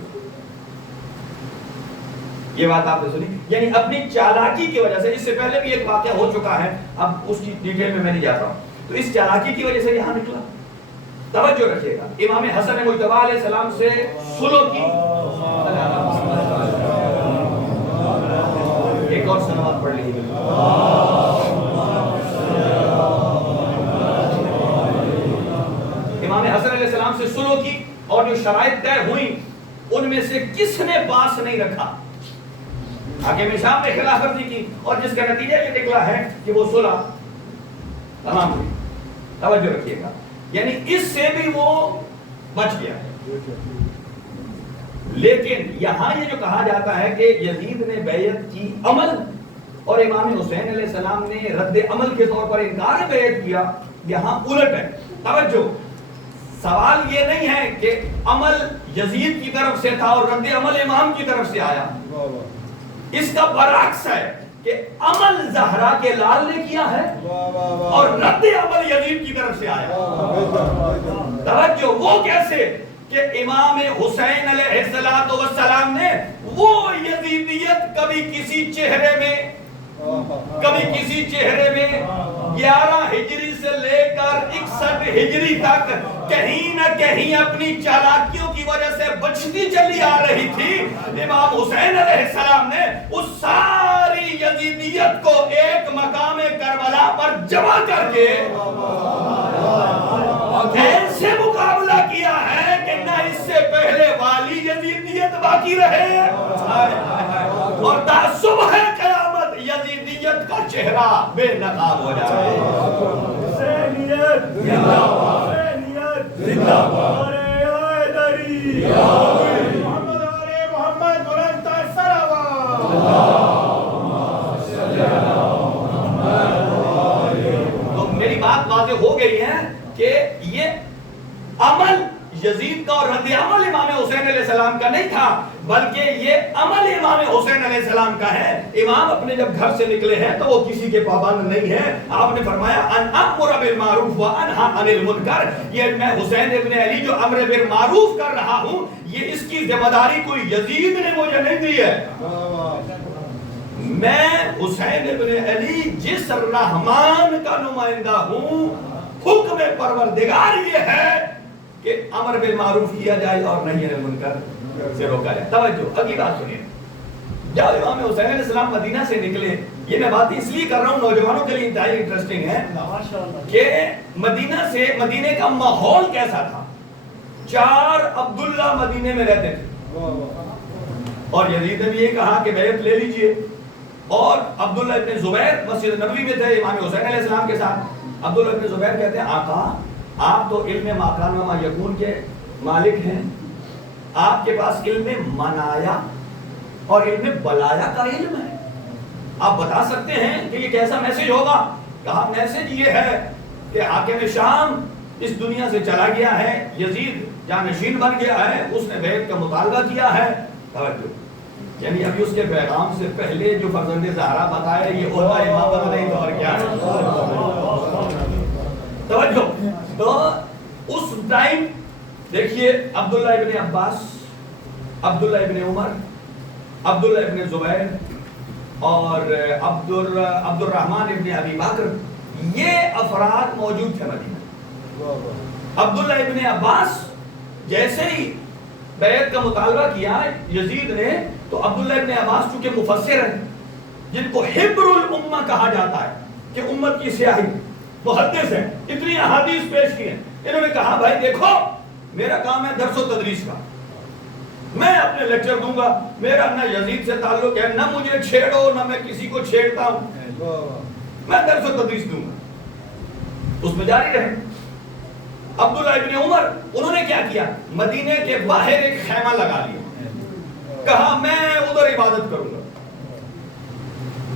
یہ بات آپ نے سنی، یعنی اپنی چالاکی کی وجہ سے. اس سے پہلے بھی ایک واقعہ ہو چکا ہے، اب اس کی ڈیٹیل میں نہیں جاتا ہوں. تو اس چالاکی کی وجہ سے یہاں نکلا. توجہ رکھیے گا، امام حسن مجتبی علیہ السلام سے سلو کی. ایک اور سلوات پڑھ لیجیے. امام حسن علیہ السلام سے سلو کی، اور جو شرائط طے ہوئی ان میں سے کس نے باس نہیں رکھا. حاکم شام نے خلاف ورزی کی، اور جس کا نتیجہ یہ نکلا ہے کہ وہ صلح تمام ہوئی. توجہ رکھیے گا، یعنی اس سے بھی وہ بچ گیا. لیکن یہاں یہ جو کہا جاتا ہے کہ یزید نے بیعت کی عمل، اور امام حسین علیہ السلام نے رد عمل کے طور پر انکار بیعت کیا، یہاں الٹ ہے. توجہ، سوال یہ نہیں ہے کہ عمل یزید کی طرف سے تھا اور رد عمل امام کی طرف سے آیا. اس کا برعکس ہے کہ عمل زہرا کے لال نے کیا ہے اور رد عمل یزید کی طرف سے آیا. توجہ، وہ کیسے کہ امام حسین علیہ السلام نے وہ یزیدیت کبھی کسی چہرے میں 11 ہجری سے لے کر 61 ہجری تک کہیں نہ کہیں اپنی چالاکیوں کی وجہ سے بچتی چلی آ رہی تھی. امام حسین علیہ السلام نے اس ساری یزیدیت کو ایک مقام کربلا پر جمع کر کے ایسے مقابلہ کیا ہے کہ نہ اس سے پہلے والی یزیدیت باقی رہے، اور تعصب ہے قیامت یزیدیت کا چہرہ بے نقاب ہو جائے. حسینیت زندہ باد، حسینیت زندہ باد. محمد علی محمد بلند سلوات. تو میری بات واضح ہو گئی ہے کہ یہ عمل یزید کا اور رد عمل امام حسین علیہ السلام کا نہیں تھا، بلکہ یہ عمل امام حسین علیہ السلام کا ہے. امام اپنے جب گھر سے نکلے ہیں تو وہ کسی کے پابند نہیں ہے. آپ نے فرمایا ان امر بالمعروف وانہا عن المنکر، یہ میں حسین ابن علی جو امر بالمعروف کر رہا ہوں، یہ اس کی ذمہ داری کوئی یزید نے مجھے نہیں دی ہے. میں حسین ابن علی جس رحمان کا نمائندہ ہوں، حکم پروردگار یہ ہے کہ امر بالمعروف کیا جائے اور نہی عن المنکر سے روکا جائے. توجہ، اگلی بات سنیے. جب امام حسین علیہ السلام مدینہ سے نکلے، یہ میں بات اس لیے کر رہا ہوں نوجوانوں کے لیے انتہائی انٹرسٹنگ ہے کہ مدینے کا ماحول کیسا تھا. 4 عبداللہ مدینے میں رہتے تھے، اور یزید نے بھی یہ کہا کہ بیعت لے لیجئے. اور عبداللہ ابن زبیر مسجد نبوی میں تھے امام حسین علیہ السلام کے ساتھ. عبداللہ ابن زبیر کہتے ہیں آقا آپ تو علم ما کان و ما یکون کے مالک ہیں، آپ کے پاس علم منایا اور علم بلایا کا علم ہے، آپ بتا سکتے ہیں کہ یہ کیسا میسج ہوگا. کہا میسج یہ ہے کہ حاکم شام اس دنیا سے چلا گیا ہے، یزید جانشین بن گیا ہے، اس نے بیعت کا مطالبہ کیا ہے. توجہ، یعنی ابھی اس کے پیغام سے پہلے جو فرزند زہرا بتایا یہ عہدہ امامت نہیں تو اور کیا ہے. توجہ، تو اس ٹائم دیکھیے عبداللہ ابن عباس، عبداللہ ابن عمر، عبداللہ ابن زبیر اور عبد الرحمن ابن ابی بکر، یہ افراد موجود تھے مدینہ. عبداللہ ابن عباس جیسے ہی بیعت کا مطالبہ کیا یزید نے، تو عبداللہ ابن عباس چونکہ مفسر ہیں جن کو حبر الامہ کہا جاتا ہے کہ امت کی سیاہی، محدث ہیں، اتنی احادیث پیش کی ہیں، انہوں نے کہا بھائی دیکھو میرا کام ہے درس و تدریس کا، میں اپنے لیکچر دوں گا، میرا نہ یزید سے تعلق ہے، نہ مجھے چھیڑو نہ میں کسی کو چھیڑتا ہوں، میں درس و تدریس دوں گا. اس میں جاری رہے. عبداللہ ابن عمر انہوں نے کیا کیا، مدینے کے باہر ایک خیمہ لگا لیا، کہا میں ادھر عبادت کروں گا،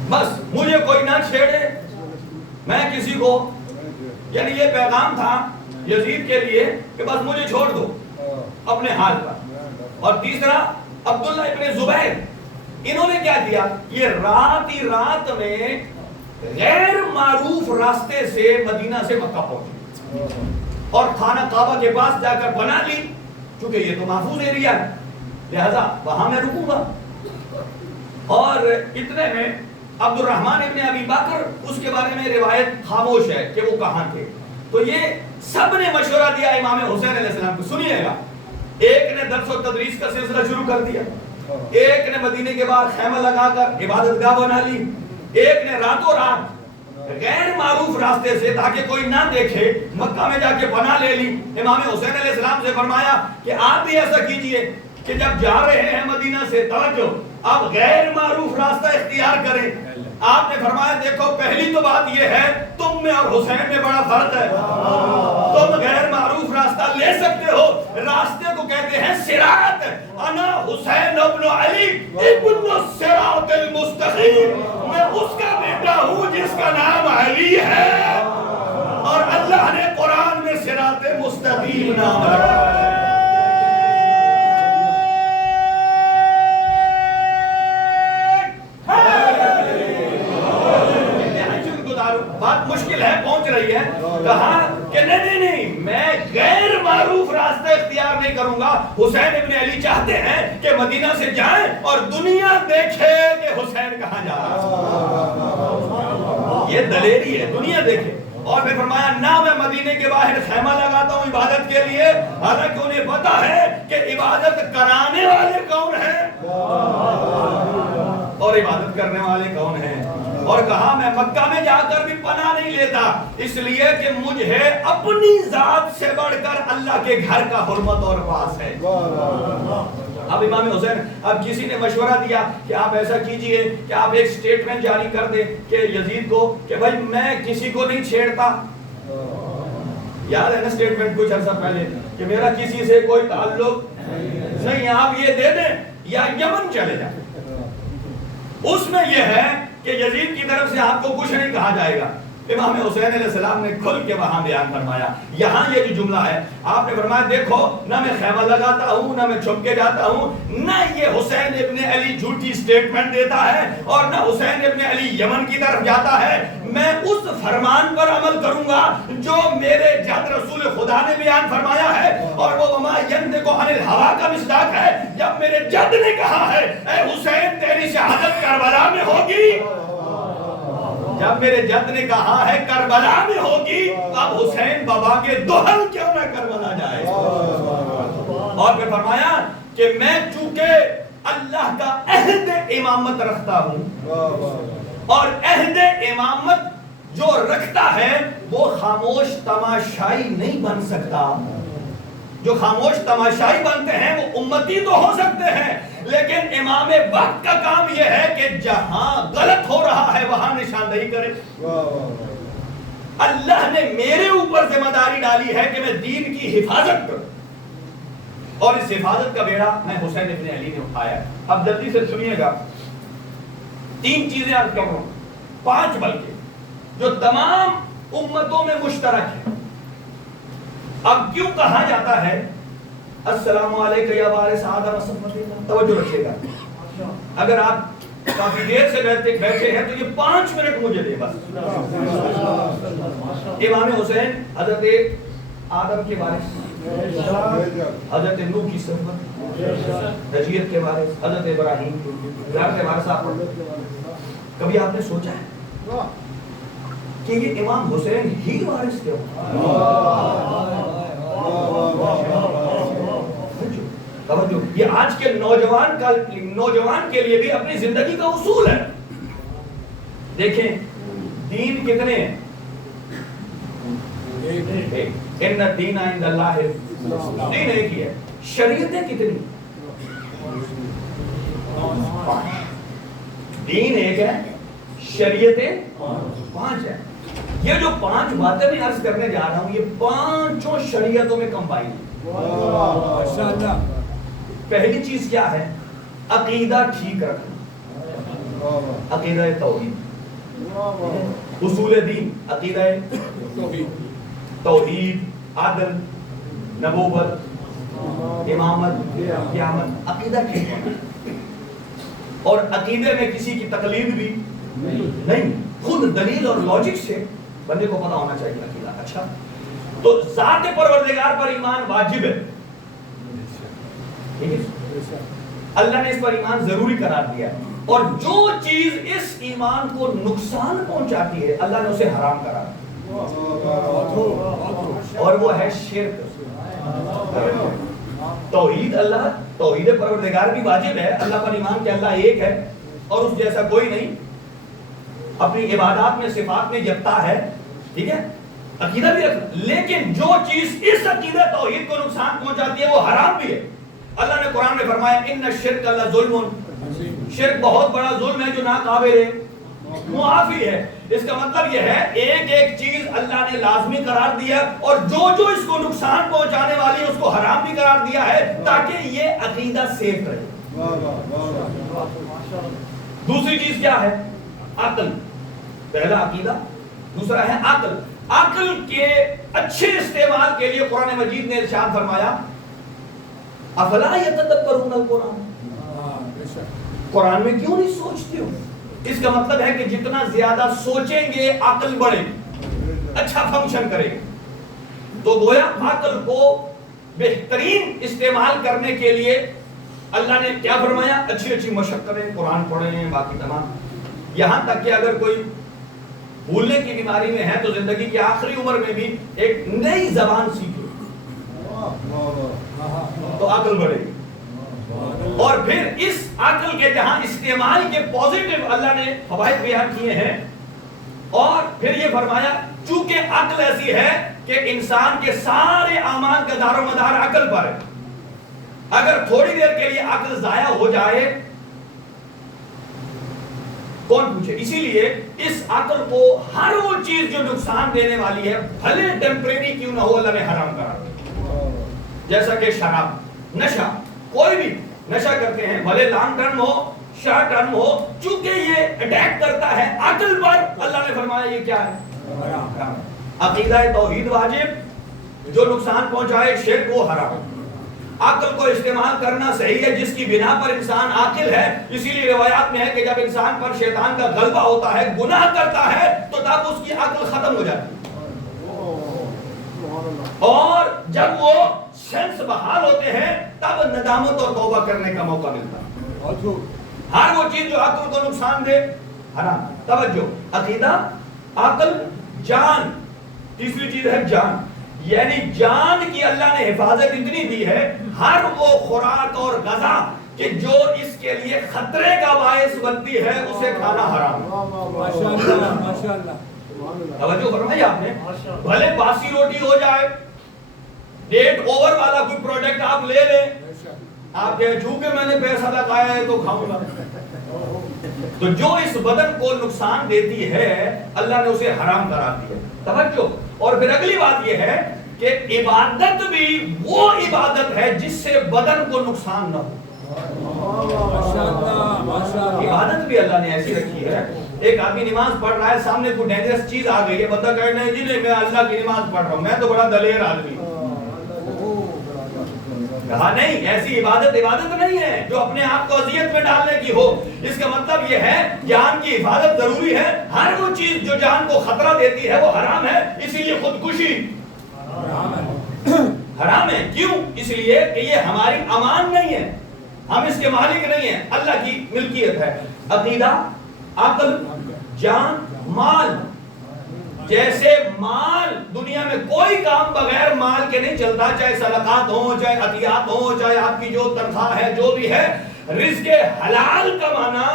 بس مجھے کوئی نہ چھیڑے، میں کسی کو، یعنی یہ پیغام تھا یزید کے لیے کہ بس مجھے چھوڑ دو اپنے حال پر. اور تیسرا عبداللہ ابن زبیر، انہوں نے کیا کیا، یہ رات ہی رات میں غیر معروف راستے سے مدینہ سے مکہ پہنچے اور خانہ کعبہ کے پاس جا کر بنا لی، چونکہ یہ تو محفوظ ایریا ہے لہذا وہاں میں رکوں گا. اور اتنے میں عبد الرحمن ابن ابی بکر، اس کے بارے میں روایت خاموش ہے کہ وہ کہاں تھے. تو یہ سب نے مشورہ دیا امام حسین علیہ السلام کو. سنیے گا، ایک نے درس و تدریس کا سلسلہ شروع کر دیا، ایک نے مدینے کے بعد خیمہ لگا کر عبادت گاہ بنا لی، ایک نے راتوں رات غیر معروف راستے سے تاکہ کوئی نہ دیکھے مکہ میں جا کے پناہ لے لی. امام حسین علیہ السلام سے فرمایا کہ آپ بھی ایسا کیجئے کہ جب جا رہے ہیں مدینہ سے، توجہ، آپ غیر معروف راستہ اختیار کریں. آپ نے فرمایا دیکھو پہلی تو بات یہ ہے تم میں اور حسین میں بڑا فرق ہے، تم غیر معروف راستہ لے سکتے ہو، راستے کو کہتے ہیں صراط، انا حسین ابن علی ابن الصراط المستقیم، میں اس کا بیٹا ہوں جس کا نام علی ہے، اور اللہ نے قرآن میں صراط مستقیم نام رکھا ہے. بات مشکل ہے، پہنچ رہی ہے. کہا کہ نہیں میں غیر معروف راستہ اختیار نہیں کروں گا. حسین ابن علی چاہتے ہیں کہ مدینہ سے جائیں اور دنیا دیکھے کہ حسین کہاں جا رہا ہے. یہ دلیری ہے، دنیا دیکھے. اور پھر فرمایا نہ میں مدینے کے باہر خیمہ لگاتا ہوں عبادت کے لیے، حالانکہ انہیں پتا ہے کہ عبادت کرانے والے کون ہیں اور عبادت کرنے والے کون ہیں. اور کہا میں مکہ میں جا کر بھی پناہ نہیں لیتا، اس لیے کہ مجھے اپنی ذات سے بڑھ کر اللہ کے گھر کا حرمت اور پاس ہے. اب امام حسین، اب کسی نے مشورہ دیا کہ آپ ایسا کیجئے کہ آپ ایک سٹیٹمنٹ جاری کر دیں کہ یزید کو کہ بھائی میں کسی کو نہیں چھیڑتا. یاد ہے نا سٹیٹمنٹ کچھ عرصہ پہلے کہ میرا کسی سے کوئی تعلق نہیں، آپ یہ دے دیں یا یمن چلے جائیں. اس میں یہ ہے کہ یزید کی طرف سے آپ کو کچھ نہیں کہا جائے گا. امام حسین علیہ السلام نے کھل کے وہاں بیان فرمایا. یہاں یہ جو جملہ ہے آپ نے فرمایا دیکھو نہ میں خیمہ لگاتا ہوں نہ میں چھپ کے جاتا ہوں، نہ یہ حسین ابن علی جھوٹی سٹیٹمنٹ دیتا ہے اور نہ حسین ابن علی یمن کی طرف جاتا ہے. میں اس فرمان پر عمل کروں گا جو میرے جد رسول خدا نے بیان فرمایا ہے، اور وہ وما ینطق عن الہویٰ کا مصداق ہے. جب میرے جد نے کہا ہے اے حسین تیری شہادت کربلا میں ہوگی، جب میرے جد نے کہا ہے کربلا میں ہوگی، اب حسین بابا کے دوہل کیوں نہ کربلا جائے. اور پھر فرمایا کہ میں چونکہ اللہ کا عہد امامت رکھتا ہوں، اور عہد امامت جو رکھتا ہے وہ خاموش تماشائی نہیں بن سکتا. جو خاموش تماشائی بنتے ہیں وہ امتی تو ہو سکتے ہیں، لیکن امام وقت کا کام یہ ہے کہ جہاں غلط ہو رہا ہے وہاں نشاندہی کرے. اللہ نے میرے اوپر ذمہ داری ڈالی ہے کہ میں دین کی حفاظت کروں، اور اس حفاظت کا بیڑا میں حسین ابن علی نے اٹھایا. اب جلدی سے سنیے گا، 3 چیزیں عرض کر رہا ہوں، 5 بلکہ جو تمام امتوں میں مشترک ہے. اب کیوں کہا جاتا ہے السلام علیکم یا وارث آدم صفوت اللہ؟ توجہ رکھیے گا، اگر آپ کافی دیر سے بیٹھے ہیں تو یہ 5 منٹ مجھے دے بس. امام حسین حضرت آدم کے وارث، حضرت نوح کی صفوت، نجیت کے وارث، حضرت ابراہیم کے وارث. آپ کبھی آپ نے سوچا ہے کہ یہ امام حسین ہی وارث کیوں؟ یہ آج کے نوجوان کے لیے بھی اپنی زندگی کا اصول ہے. دیکھیں دین کتنے ہیں؟ ان الدین عند اللہ، دین ایک ہی ہے. شریعتیں کتنی؟ دین ایک ہے، شریعتیں 5 ہیں. یہ جو 5 باتیں میں عرض کرنے جا رہا ہوں یہ 5 شریعتوں میں کمبائن ہیں. پہلی چیز کیا ہے؟ عقیدہ ٹھیک رکھنا، عقیدہ توحید. اصول دین عقیدہ توحید، عدل، نبوت، امامت، قیامت، عقیدہ ٹھیک ہونا. اور عقیدے میں کسی کی تقلید بھی نہیں، خود دلیل اور لاجک سے بندے کو پتا ہونا چاہیے عقیدہ. اچھا، تو ذات پروردگار پر ایمان واجب ہے، اللہ نے اس پر ایمان ضروری قرار دیا ہے. اور جو چیز اس ایمان کو نقصان پہنچاتی ہے اللہ نے اسے حرام قرار دیا، اور وہ ہے شرک. توحید اللہ، توحید پروردگار بھی واجب ہے، اللہ پر ایمان کہ اللہ ایک ہے اور اس جیسا کوئی نہیں، اپنی عبادات میں صفات میں یکتا ہے. ٹھیک ہے، عقیدہ بھی رکھنا. لیکن جو چیز اس عقیدہ توحید کو نقصان پہنچاتی ہے وہ حرام بھی ہے. اللہ نے قرآن میں فرمایا ان الشرک لظلم، شرک بہت بڑا ظلم ہے جو ناقابل معافی ہے. اس کا مطلب یہ ہے ایک ایک چیز اللہ نے لازمی قرار دیا اور جو اس کو نقصان پہنچانے والی ہے اس کو حرام بھی قرار دیا ہے تاکہ یہ عقیدہ سیف رہے. دوسری چیز کیا ہے؟ عقل. پہلا عقیدہ، دوسرا ہے عقل. عقل کے اچھے استعمال کے لیے قرآن مجید نے ارشاد فرمایا افلا یتدبرون القرآن، قرآن میں کیوں نہیں سوچتے ہو؟ اس کا مطلب ہے کہ جتنا زیادہ سوچیں گے عقل بڑھے، اچھا فنکشن کرے. تو گویا عقل کو بہترین استعمال کرنے کے لیے اللہ نے کیا فرمایا؟ اچھی مشق کریں، قرآن پڑھیں، باقی تمام. یہاں تک کہ اگر کوئی بھولنے کی بیماری میں ہے تو زندگی کی آخری عمر میں بھی ایک نئی زبان سیکھے تو عقل بڑھے گی. اور پھر اس عقل کے جہاں استعمال کے پوزیٹو اللہ نے فوائد بیان کیے ہیں اور پھر یہ فرمایا چونکہ عقل ایسی ہے کہ انسان کے سارے اعمال کا دار و مدار عقل پر ہے. اگر تھوڑی دیر کے لیے عقل ضائع ہو جائے کون پوچھے؟ اسی لیے اس عقل کو ہر وہ چیز جو نقصان دینے والی ہے بھلے ٹیمپریری کیوں نہ ہو اللہ نے حرام کرا. جیسا کہ شراب، نشہ، کوئی بھی نشہ کرتے ہیں بھلے لانگ ٹرم ہو شارٹ ٹرم ہو، چونکہ یہ اٹیک کرتا ہے عقل پر اللہ نے فرمایا یہ کیا ہے؟ حرام. عقیدہ توحید واجب، جو نقصان پہنچائے شرک وہ حرام. عقل کو استعمال کرنا صحیح ہے جس کی بنا پر انسان عاقل ہے. اسی لیے روایات میں ہے کہ جب انسان پر شیطان کا غلبہ ہوتا ہے، گناہ کرتا ہے تو تب اس کی عقل ختم ہو جاتی ہے اور جب وہ سینس بحال ہوتے ہیں تب ندامت اور توبہ کرنے کا موقع ملتا ہے. ہر وہ چیز جو عقل کو نقصان دے حرام. توجہ، عقیدہ، عقل، جان. تیسری چیز ہے جان، یعنی جان کی اللہ نے حفاظت اتنی دی ہے ہر وہ خوراک اور غذا کہ جو اس کے لیے خطرے کا باعث بنتی ہے اسے کھانا حرام. ماشاءاللہ ماشاءاللہ. توجہ فرمائی آپ نے. بھلے باسی روٹی ہو جائے، ڈیٹ اوور والا کوئی پروڈکٹ آپ لے لیں، آپ کہیں چونکہ میں نے پیسہ لگایا ہے تو کھاؤں گا، تو جو اس بدن کو نقصان دیتی ہے اللہ نے اسے حرام قرار دیا. توجہ. اور پھر اگلی بات یہ ہے کہ عبادت بھی وہ عبادت ہے جس سے بدن کو نقصان نہ ہو. عبادت بھی اللہ نے ایسی رکھی ہے. ایک آدمی نماز پڑھ رہا ہے، سامنے کوئی ڈینجرس چیز آ گئی ہے، بندہ کہے نہیں جی نہیں میں اللہ کی نماز پڑھ رہا ہوں، میں تو بڑا دلیر آدمی ہوں. کہا نہیں، ایسی عبادت نہیں ہے جو اپنے آپ کو اذیت میں ڈالنے کی ہو۔ اس کا مطلب یہ ہے جان کی حفاظت ضروری ہے، ہر وہ چیز جو جان کو خطرہ دیتی ہے وہ حرام ہے، اسی لیے خودکشی حرام ہے۔ کیوں؟ اس لیے کہ یہ ہماری امان نہیں ہے، ہم اس کے مالک نہیں ہیں، اللہ کی ملکیت ہے۔ عقیدہ، عقل، جان، مال، جیسے مال دنیا میں کوئی کام بغیر مال کے نہیں چلتا، چاہے صدقات ہوں، چاہے عطیات ہوں، چاہے آپ کی جو تنخواہ ہے، جو بھی ہے، رزق حلال کمانا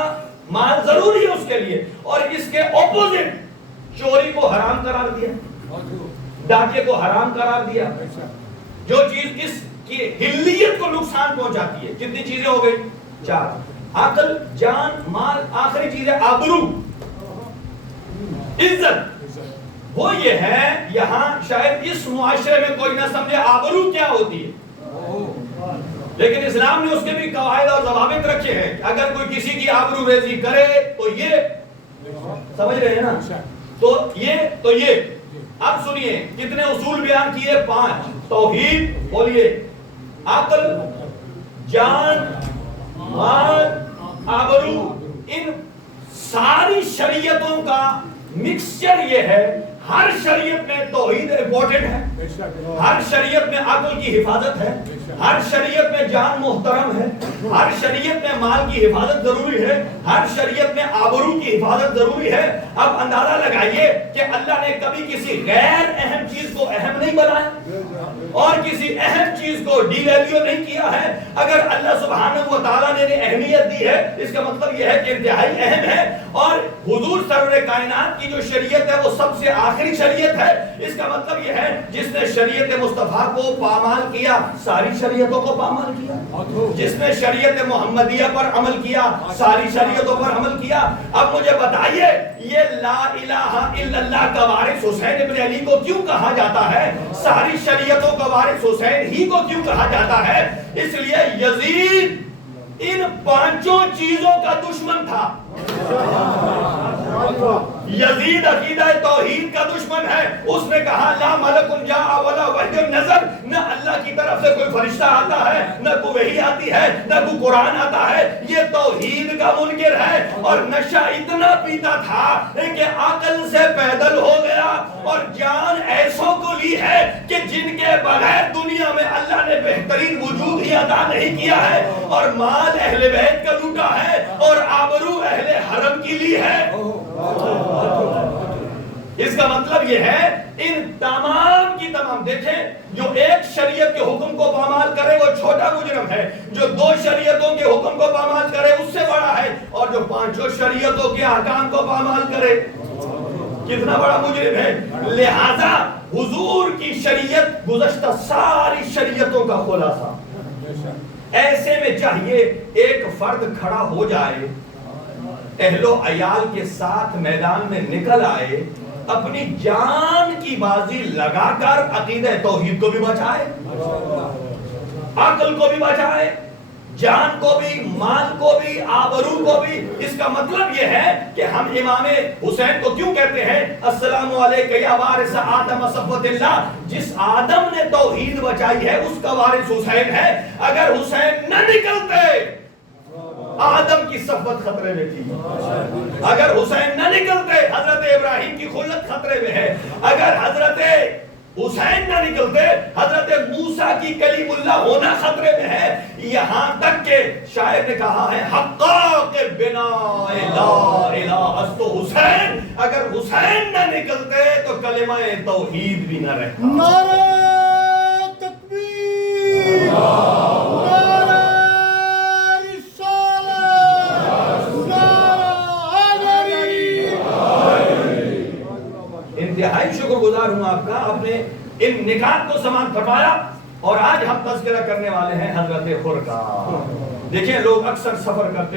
مال ضروری ہے اس کے لیے۔ اور اس کے اپوزٹ چوری کو حرام قرار دیا، ڈاکے کو حرام قرار دیا، جو چیز اس کی حلیت کو نقصان پہنچاتی ہے۔ کتنی چیزیں ہو گئی؟ 4، عقل، جان، مال، آخری چیز ہے آبرو، عزت۔ وہ یہ ہے، یہاں شاید اس معاشرے میں کوئی نہ سمجھے آبرو کیا ہوتی ہے، لیکن اسلام نے اس کے بھی قواعد اور ضوابط رکھے ہیں کہ اگر کوئی کسی کی آبرو ریزی کرے تو یہ، سمجھ رہے ہیں نا، تو یہ اب سنیے کتنے اصول بیان کیے؟ 5۔ توحید بولیے، عقل، جان، مال، آبرو، ان ساری شریعتوں کا مکسچر یہ ہے۔ ہر شریعت میں توحید امپورٹنٹ ہے، ہر شریعت میں عقل کی حفاظت ہے، ہر شریعت میں جان محترم ہے، ہر شریعت میں مال کی حفاظت ضروری ہے، ہر شریعت میں آبرو کی حفاظت ضروری ہے۔ اب اندازہ لگائیے کہ اللہ نے کبھی کسی غیر اہم چیز کو اہم نہیں بنایا اور کسی اہم چیز کو ڈی ویلیو نہیں کیا ہے۔ اگر اللہ سبحانہ و تعالیٰ نے اہمیت دی ہے، اس کا مطلب یہ ہے کہ انتہائی اہم ہے، اور حضور سرور کائنات کی جو شریعت ہے وہ سب سے آخری شریعت ہے۔ اس کا مطلب یہ ہے جس نے شریعت مصطفیٰ کو پامال کیا، ساری شریعتوں کو پامال کیا۔ جس نے شریعت محمدیہ پر عمل کیا، ساری شریعتوں پر عمل کیا۔ اب مجھے بتائیے یہ لا الہ الا اللہ کا وارث حسین ابن علی کو کیوں کہا جاتا ہے؟ ساری شریعتوں کا وارث حسین ہی کو کیوں کہا جاتا ہے؟ اس لیے یزید ان 5 چیزوں کا دشمن تھا۔ یزید عقیدہ توحید کا دشمن ہے۔ اس نے کہا لا ملک جاء ولا وحی نزل، نہ اللہ کی طرف سے کوئی فرشتہ آتا ہے، نہ کوئی وحی آتی ہے، نہ کوئی قرآن آتا ہے۔ یہ توحید کا منکر ہے، اور نشہ اتنا پیتا تھا کہ عقل سے پیدل ہو گیا، اور جان ایسوں کو لی ہے کہ جن کے بغیر دنیا میں اللہ نے بہترین وجود ہی عطا نہیں کیا ہے، اور مال اہل بیت کا لوٹا ہے، اور آبرو اہل حرم کی لی ہے۔ اس کا مطلب یہ ہے ان تمام کی تمام، دیکھیں جو ایک شریعت کے حکم کو پامال کرے وہ چھوٹا مجرم ہے، جو 2 شریعتوں کے حکم کو پامال کرے اس سے بڑا ہے، اور جو 5 شریعتوں کے احکام کو پامال کرے کتنا بڑا مجرم ہے۔ لہذا حضور کی شریعت گزشتہ ساری شریعتوں کا خلاصہ۔ ایسے میں چاہیے ایک فرد کھڑا ہو جائے، اہل و عیال کے ساتھ میدان میں نکل آئے، اپنی جان کی بازی لگا کر عقیدہ توحید کو بھی بچائے، عقل کو بھی بچائے، جان کو بھی، مال کو بھی، آبرو کو بھی۔ اس کا مطلب یہ ہے کہ ہم امام حسین کو کیوں کہتے ہیں السلام علیکہ یا وارث آدم صفوت اللہ؟ جس آدم نے توحید بچائی ہے اس کا وارث حسین ہے۔ اگر حسین نہ نکلتے آدم کی صفوت خطرے میں تھی، اگر حسین نہ نکلتے حضرت ابراہیم کی خلت خطرے میں ہے، اگر حضرت حسین نہ نکلتے حضرت موسیٰ کی کلیم اللہ ہونا خطرے میں ہے۔ یہاں تک کہ شاعر نے کہا ہے حقا کے بنا لا الہ است حسین، اگر حسین نہ نکلتے تو کلمہ توحید بھی نہ رہتا۔ نعرہ تکبیر، نعرہ رسالت، نعرہ حیدری۔ انتہائی شکر گزار ہوں آپ کا، آپ نے ان نکات کو سمان فرمایا۔ اور آج ہم تذکرہ کرنے والے ہیں حضرت حر کا۔ دیکھیں لوگ اکثر سفر کرتے